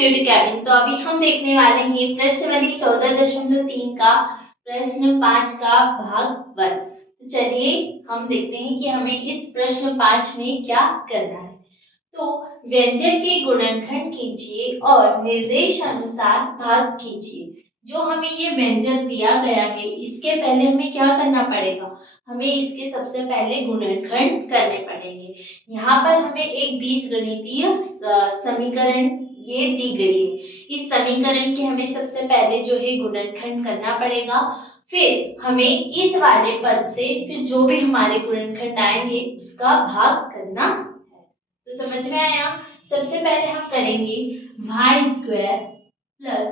Cutie cabin. तो अभी हम देखने वाले हैं प्रश्नावली 14.3 का प्रश्न 5 का भाग 1। तो चलिए हम देखते हैं कि हमें इस प्रश्न 5 में क्या करना है। तो व्यंजक के गुणनखंड कीजिए और निर्देश अनुसार भाग कीजिए। जो हमें ये व्यंजक दिया गया है इसके पहले हमें क्या करना पड़ेगा, हमें इसके सबसे पहले गुणनखंड करने पड़ेंगे। यहाँ पर हमें एक बीजगणितीय समीकरण ये दी गई है। इस समीकरण के हमें सबसे पहले जो है गुणनखंड करना पड़ेगा। फिर हमें इस वाले पद से फिर जो भी हमारे गुणनखंड आएंगे उसका भाग करना है। तो समझ में आया। सबसे पहले हम करेंगे y square plus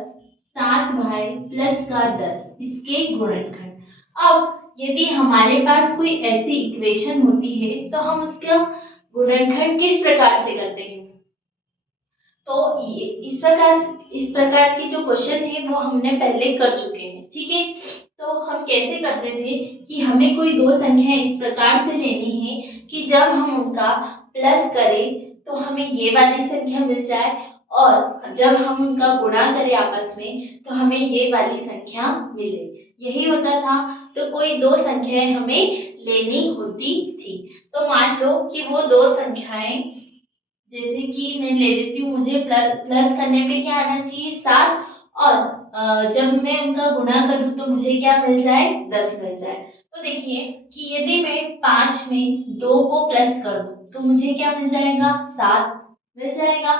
7y plus का 10 इसके गुणनखंड। अब यदि हमारे पास कोई ऐसी इक्वेशन होती है तो हम उसका गुणनखंड किस प्रकार से करते हैं। तो ये इस प्रकार की जो क्वेश्चन है वो हमने पहले कर चुके हैं, ठीक है। तो हम कैसे करते थे कि हमें कोई दो संख्या इस प्रकार से लेनी है कि जब हम उनका प्लस करें तो हमें ये वाली संख्या मिल जाए और जब हम उनका गुणा करें आपस में तो हमें ये वाली संख्या मिले, यही होता था। तो कोई दो संख्याएं हमें लेनी होती थी। तो मान लो कि वो दो संख्याएं, जैसे कि मैं ले लेती हूँ, मुझे प्लस करने पे क्या आना चाहिए 7 और जब मैं उनका गुणा करूँ तो मुझे क्या मिल जाए 10 मिल जाए। तो देखिए कि यदि मैं 5 में 2 को प्लस कर दूं तो मुझे क्या मिल जाएगा 7 मिल जाएगा।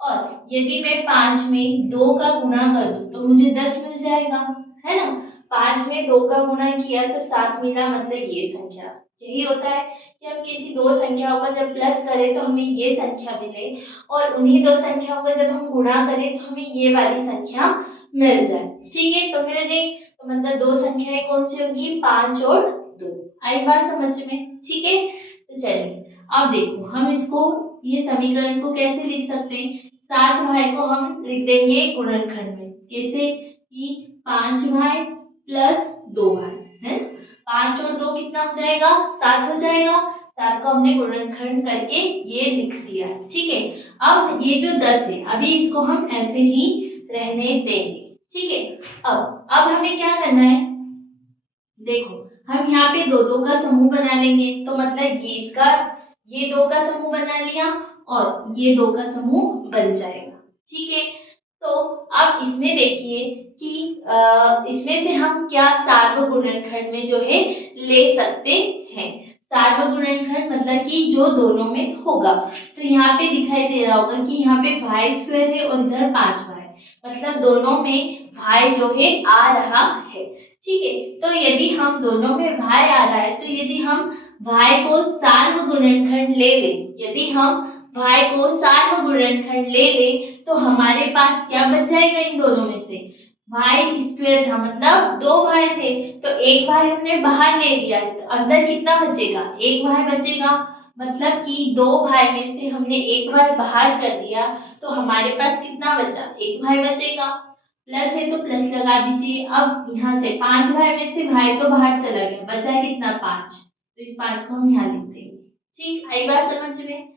और यदि मैं 5 में 2 का गुणा कर दूं तो मुझे 10 मिल जाएगा, है ना। 5 में 2 का गुणा किया तो 7 मिला, मतलब ये संख्या। यही होता है कि हम किसी दो संख्याओं का जब प्लस करें तो हमें ये संख्या मिले और उन्हीं दो संख्याओं का जब हम गुणा करें तो हमें ये वाली संख्या मिल जाए, ठीक है। तो मिल गई, तो मतलब दो संख्याएं कौन सी होगी 5 और 2। आई बात समझ में, ठीक है। तो चलिए अब देखो हम इसको ये समीकरण को कैसे लिख सकते हैं। 7y को हम लिख देंगे गुणनखंड में, कैसे कि 5y प्लस 2y है। 5 और 2 कितना हो जाएगा 7 हो जाएगा। 7 को हमने गुणनखंड करके ये लिख दिया, ठीक है। अब ये जो 10 है अभी इसको हम ऐसे ही रहने देंगे, ठीक है। अब हमें क्या करना है, देखो हम यहाँ पे दो दो का समूह बना लेंगे। तो मतलब ये दो का समूह बना लिया और ये दो का समूह बन जाएगा, ठीक है। तो अब इसमें देखिए कि इसमें से हम क्या सार्वगुणनखंड में जो है ले सकते हैं। सार्वगुणनखंड मतलब कि जो दोनों में होगा। तो यहाँ पे दिखाई दे रहा होगा कि यहाँ पे y स्क्वायर है और इधर 5y, मतलब दोनों में y जो है आ रहा है, ठीक है। तो यदि हम दोनों में y आ रहा है तो यदि हम y को सार्वगुणनखंड ले लें, यदि हम y को सार्वगुणनखंड ले लें तो हमारे पास क्या बच जाएगा इन दोनों में से y स्क्वायर था, मतलब दो y थे तो एक y हमने बाहर ले लिया है तो अंदर कितना बचेगा एक y बचेगा। मतलब कि दो y में से हमने एक y बाहर कर दिया तो हमारे पास कितना बचा एक y बचेगा। प्लस है तो प्लस लगा दीजिए। अब यहाँ से 5y में से y तो बाहर चला गया, बचा कितना 5, तो इस 5 को हम यहाँ लिख देंगे, ठीक। आई बात समझ में।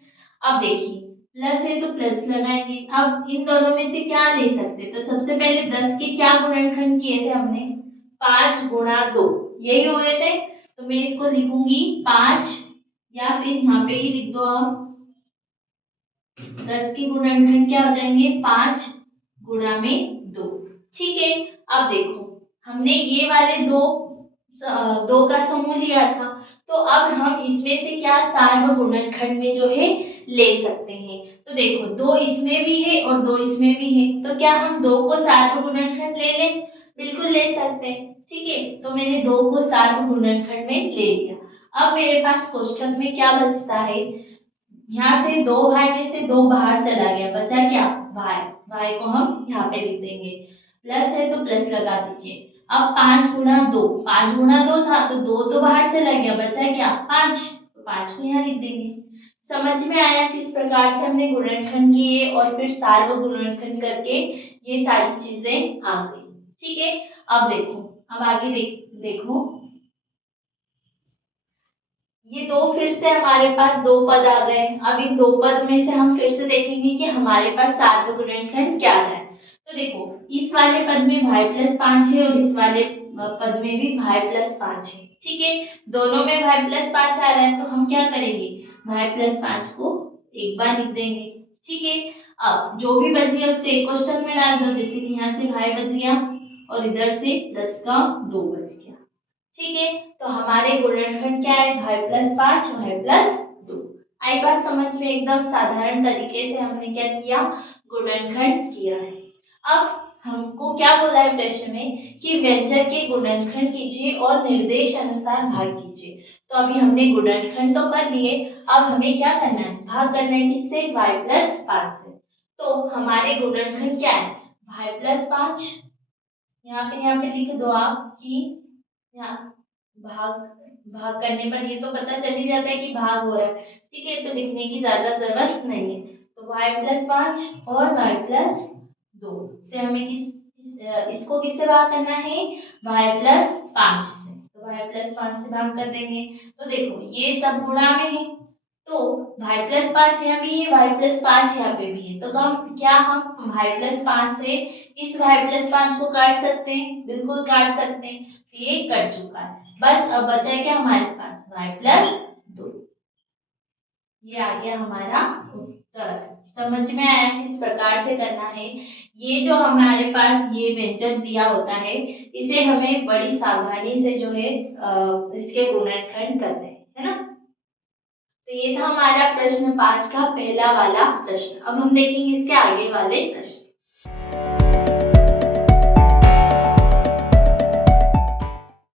अब देखिए प्लस है तो प्लस लगाएंगे। अब इन दोनों में से क्या ले सकते, तो सबसे पहले 10 के क्या गुणनखंड किए थे हमने 5 गुणा 2, यही हुए थे। तो मैं इसको लिखूंगी 5 या फिर यहाँ पे ही लिख दो आप 10 के गुणनखंड क्या हो जाएंगे 5 गुणा में 2, ठीक है। अब देखो हमने ये वाले दो का समूह लिया था तो अब हम इसमें से क्या सार्वगुणनखंड में जो है ले सकते हैं। तो देखो दो इसमें भी है और दो इसमें भी है, तो क्या हम दो को सार्वगुणनखंड ले लें, बिल्कुल ले सकते हैं, ठीक है। तो मैंने दो को सार्वगुणनखंड में ले लिया। अब मेरे पास कोष्ठक में क्या बचता है, यहाँ से दो y में से दो बाहर चला गया, बचा क्या y को हम यहाँ पे लिख देंगे। प्लस है तो प्लस लगा दीजिए। अब 5 गुणा 2, 5 गुणा 2 था तो 2 तो बाहर चला गया, बचा क्या 5, तो 5 को यहाँ लिख देंगे। समझ में आया किस प्रकार से हमने गुणनखंड किए और फिर सार्वगुणनखंड करके ये सारी चीजें आ गई, ठीक है। अब देखो अब आगे देखो ये दो फिर से हमारे पास दो पद आ गए। अब इन दो पद में से हम फिर से देखेंगे कि हमारे पास सातवें गुणनखंड क्या है। तो देखो, इस वाले पद में भाई प्लस 5 है और इस वाले पद में भी भाई प्लस 5 है। ठीक है, दोनों में भाई प्लस 5 आ रहा है, तो हम क्या करेंगे, भाई प्लस 5 को एक बार लिख देंगे। ठीक है, अब जो भी बच गया उसको एक क्वेश्चन में डाल दो, जैसे कि यहाँ से भाई बच गया और इधर से 10 का 2 बच गया। ठीक है, तो हमारे गुणनखंड क्या है, भाई प्लस 5 भाई प्लस 2। आई बात समझ में, एकदम साधारण तरीके से हमने क्या किया, गुणनखंड किया है। अब हमको क्या बोला है प्रश्न में कि व्यंजक के गुणनखंड कीजिए और निर्देश अनुसार भाग कीजिए। तो अभी हमने गुणनखंड तो कर लिए, अब हमें क्या करना है, भाग करना है, किससे, y प्लस 5 से। तो हमारे गुणनखंड क्या है, y प्लस 5। यहाँ पे लिख दो आप कि यहाँ भाग भाग करने पर ये तो पता चल ही जाता है कि भाग हो रहा है। ठीक है, तो लिखने की ज्यादा जरूरत नहीं है। तो y प्लस 5 और y प्लस 2 से हमें इसको किससे भाग करना है, y प्लस 5 से। तो y प्लस 5 से भाग कर देंगे। तो देखो, ये सब गुणा में है, तो y प्लस 5 यहाँ भी है, y प्लस 5 यहाँ पे भी है। तो हम y प्लस 5 से इस y प्लस 5 को काट सकते हैं, बिल्कुल काट सकते हैं। तो ये कट चुका है। बस अब बचा क्या हमारे पास, y प्लस 2। ये आ गया हमारा उत्तर। समझ में आया किस प्रकार से करना है। ये जो हमारे पास ये व्यंजक दिया होता है, इसे हमें बड़ी सावधानी से जो है इसके गुणनखंड करने हैं, है ना। तो ये था हमारा प्रश्न 5 का पहला वाला प्रश्न। अब हम देखेंगे इसके आगे वाले प्रश्न।